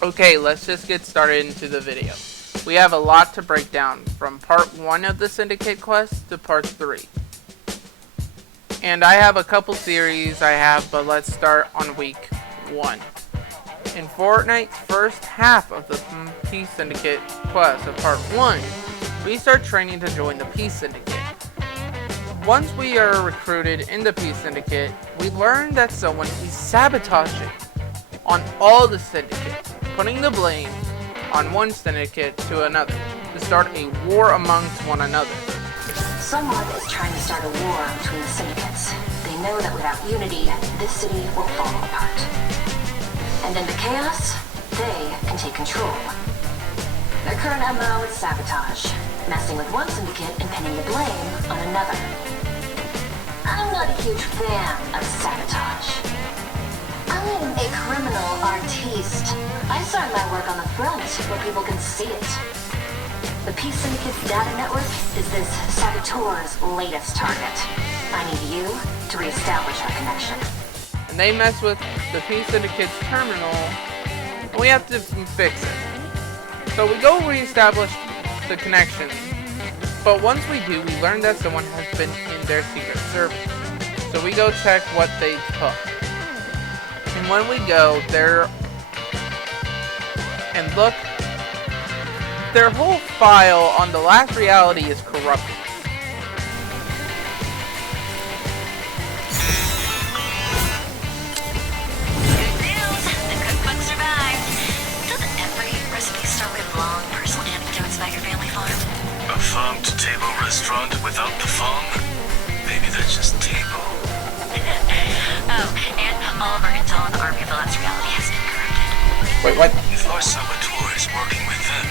Okay, let's just get started into the video. We have a lot to break down, from part 1 of the Syndicate quest to part 3. And I have a couple theories but let's start on week 1. In Fortnite's first half of the Peace Syndicate quest of part 1, we start training to join the Peace Syndicate. Once we are recruited in the Peace Syndicate, we learn that someone is sabotaging on all the syndicates, putting the blame on one syndicate to another to start a war amongst one another. Someone is trying to start a war between the syndicates. They know that without unity, this city will fall apart. And in the chaos, they can take control. Their current MO is sabotage, messing with one syndicate and pinning the blame on another. I'm not a huge fan of sabotage. I'm a criminal artiste. I start my work on the front where people can see it. The Peace Syndicate's data network is this saboteur's latest target. I need you to reestablish our connection. And they mess with the Peace Syndicate's terminal, and we have to fix it. So we go reestablish the connection, but once we do, we learn that someone has been in their secret server. So we go check what they took. And when we go there and look, their whole file on the last reality is corrupted. Good news! The cookbook survived. Doesn't every recipe start with long personal anecdotes about your family farm? A farm-to-table restaurant without the farm? Maybe that's just table. Oh, and all of our intel on the Army of the Last Reality has been corrupted. Wait, what? If our saboteur is working with them,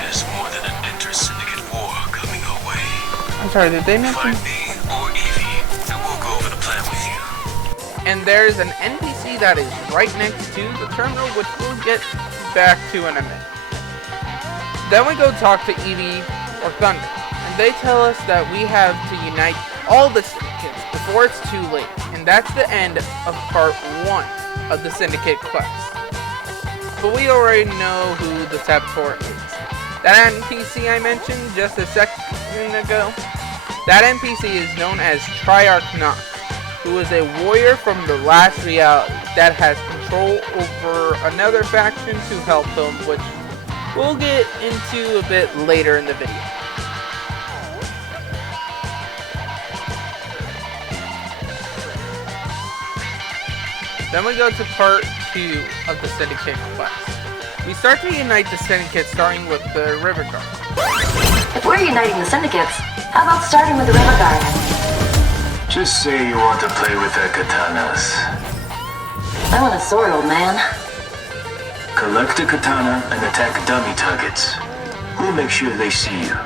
there's more than an inter-syndicate war coming our way. I'm sorry, did they mention? Find me or Evie, and we'll go over the plan with you. And there's an NPC that is right next to the terminal, which we'll get back to in a minute. Then we go talk to Evie or Thunder, and they tell us that we have to unite all the syndicates before it's too late. And that's the end of part 1 of the Syndicate quest. But we already know who the saboteur is. That NPC I mentioned just a second ago, that NPC is known as Triarch Knox, who is a warrior from the last reality that has control over another faction to help him, which we'll get into a bit later in the video. Then we go to part 2 of the Syndicate quest. We start to unite the Syndicate starting with the River Guard. If we're uniting the syndicates, how about starting with the River Guard? Just say you want to play with their katanas. I want a sword, old man. Collect a katana and attack dummy targets. We'll make sure they see you.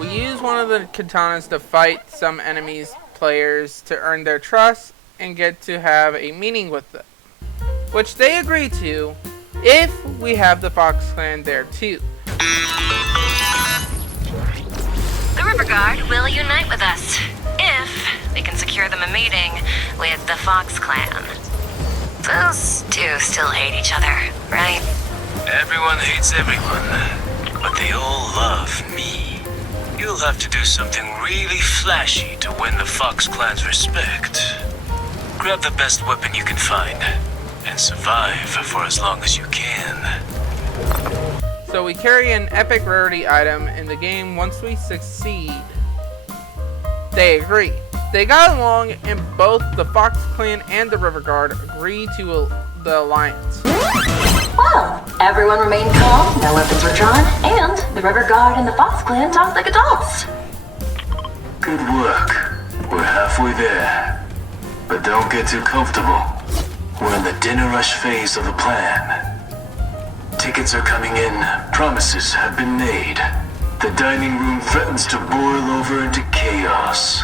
We use one of the katanas to fight some enemies players to earn their trust and get to have a meeting with them, which they agree to if we have the Fox Clan there too. The River Guard will unite with us if we can secure them a meeting with the Fox Clan. Those two still hate each other, right? Everyone hates everyone, but they all love me. You'll have to do something really flashy to win the Fox Clan's respect. Grab the best weapon you can find, and survive for as long as you can. So we carry an epic rarity item in the game once we succeed. They agree. They got along, and both the Fox Clan and the River Guard agree to the alliance. Well, everyone remained calm, no weapons were drawn, and the River Guard and the Fox Clan talked like adults. Good work. We're halfway there. But don't get too comfortable. We're in the dinner rush phase of the plan. Tickets are coming in. Promises have been made. The dining room threatens to boil over into chaos.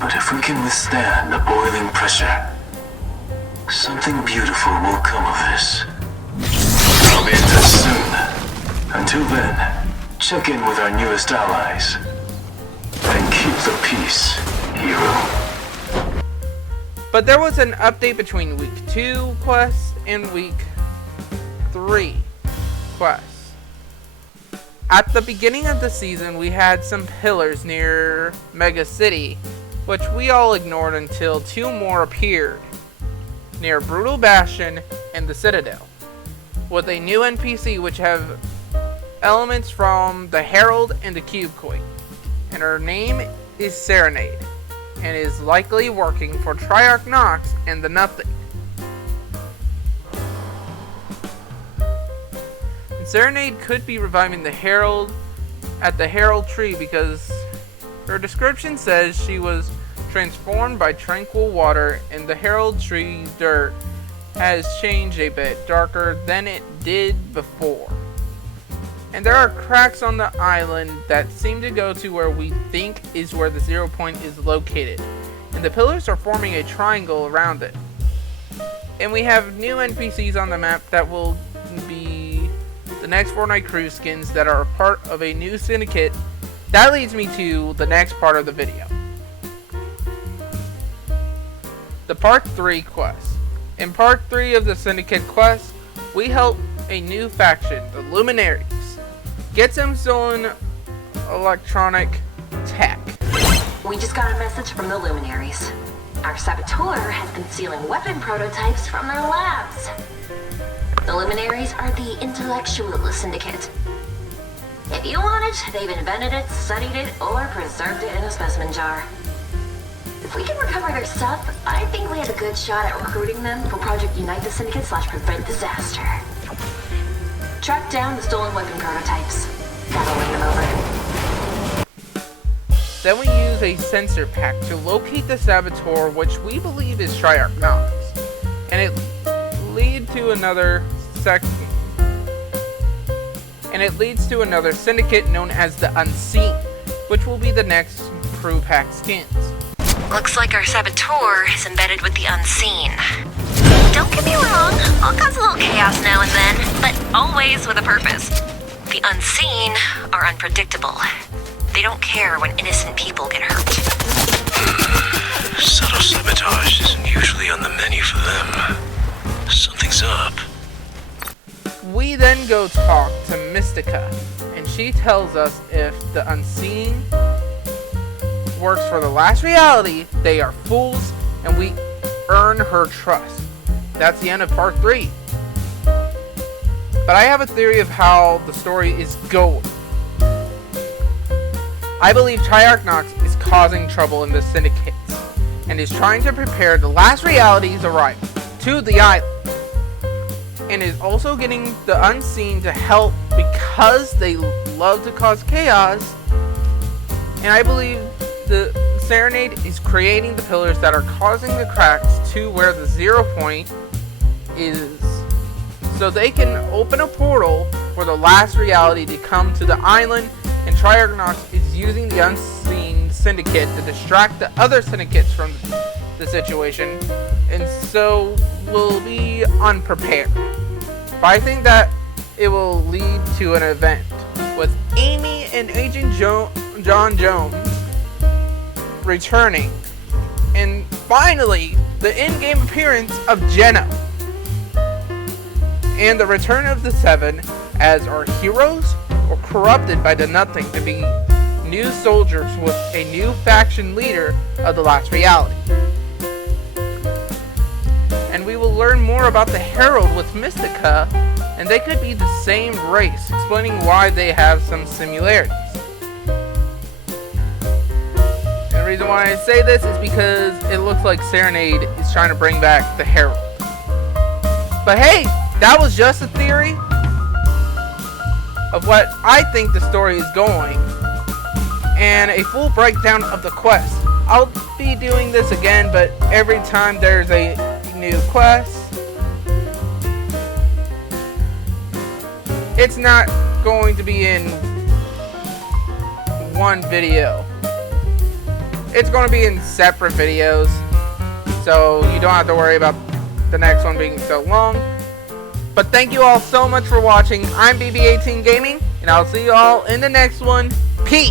But if we can withstand the boiling pressure, something beautiful will come of this. I'll be in touch soon. Until then, check in with our newest allies. And keep the peace, hero. But there was an update between week 2 quests and week 3 quests. At the beginning of the season, we had some pillars near Mega City, which we all ignored until 2 more appeared, near Brutal Bastion and the Citadel, with a new NPC which have elements from the Herald and the Cube Queen, and her name is Serenade, and is likely working for Triarch Nox and the Nothing. And Serenade could be reviving the Herald at the Herald Tree because her description says she was transformed by tranquil water, and the Herald Tree dirt has changed a bit darker than it did before. And there are cracks on the island that seem to go to where we think is where the 0 point is located, and the pillars are forming a triangle around it. And we have new NPCs on the map that will be the next Fortnite crew skins that are a part of a new syndicate. That leads me to the next part of the video. The part 3 quest. In part 3 of the syndicate quest, we help a new faction, the Luminaries, get some stolen electronic tech. We just got a message from the Luminaries. Our saboteur has been stealing weapon prototypes from their labs. The Luminaries are the intellectual syndicate. If you want it, they've invented it, studied it, or preserved it in a specimen jar. If we can recover their stuff, I think we have a good shot at recruiting them for Project Unite the Syndicate / Prevent Disaster. Track down the stolen weapon prototypes. That'll win them over. Then we use a sensor pack to locate the saboteur, which we believe is Triarch Nox, and it leads to another syndicate known as the Unseen, which will be the next crew pack skins. Looks like our saboteur is embedded with the Unseen. Don't get me wrong, I'll cause a little chaos now and then, but always with a purpose. The Unseen are unpredictable. They don't care when innocent people get hurt. Subtle sabotage isn't usually on the menu for them. Something's up. We then go talk to Mystica, and she tells us if the Unseen works for the last reality, they are fools, and we earn her trust. That's the end of part 3. But I have a theory of how the story is going. I believe Triarch Nox is causing trouble in the syndicates, and is trying to prepare the last reality's arrival to the island, and is also getting the Unseen to help because they love to cause chaos. And I believe the Serenade is creating the pillars that are causing the cracks to where the 0 point is, so they can open a portal for the last reality to come to the island, and Triarch Nox is using the Unseen Syndicate to distract the other syndicates from the situation, and so will be unprepared. But I think that it will lead to an event with Amy and Agent John Jones returning, and finally the in-game appearance of Jenna, and the return of the 7 as our heroes were corrupted by the Nothing to be new soldiers with a new faction leader of the last reality. And we will learn more about the Herald with Mystica, and they could be the same race, explaining why they have some similarities. And the reason why I say this is because it looks like Serenade is trying to bring back the Herald. But hey, that was just a theory of what I think the story is going, and a full breakdown of the quest. I'll be doing this again, but every time there's a new quest, it's not going to be in one video. It's going to be in separate videos, so you don't have to worry about the next one being so long. But thank you all so much for watching. I'm BB18 Gaming, and I'll see you all in the next one. Peace!